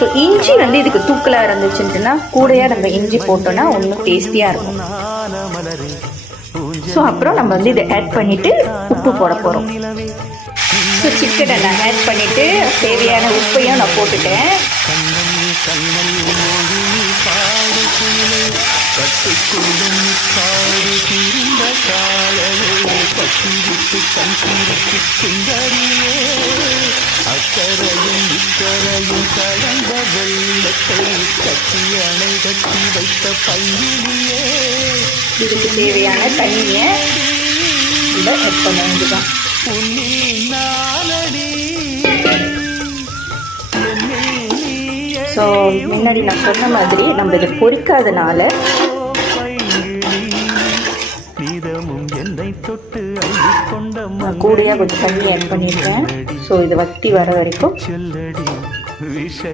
So இஞ்சி வந்து இதுக்கு தூக்கலாக இருந்துச்சுன்னா கூடையா நம்ம இஞ்சி போட்டோம்னா இன்னும் டேஸ்டியாக இருக்கும். ஸோ அப்புறம் நம்ம வந்து இதை ஆட் பண்ணிவிட்டு உப்பு போட போகிறோம். ஸோ சிக்கனை நான் ஆட் பண்ணிவிட்டு தேவையான உப்பையும் நான் போட்டுட்டேன். இதுக்கு தேவையான தண்ணியை நம்ம ஆட் பண்ண வேண்டியதான். ஸோ முன்னாடி நான் சொன்ன மாதிரி நம்ம இதை பொரிக்காதனால நான் கூடையாக கொஞ்சம் தண்ணி ஆட் பண்ணியிருக்கேன். ஸோ இதை வத்தி வர வரைக்கும்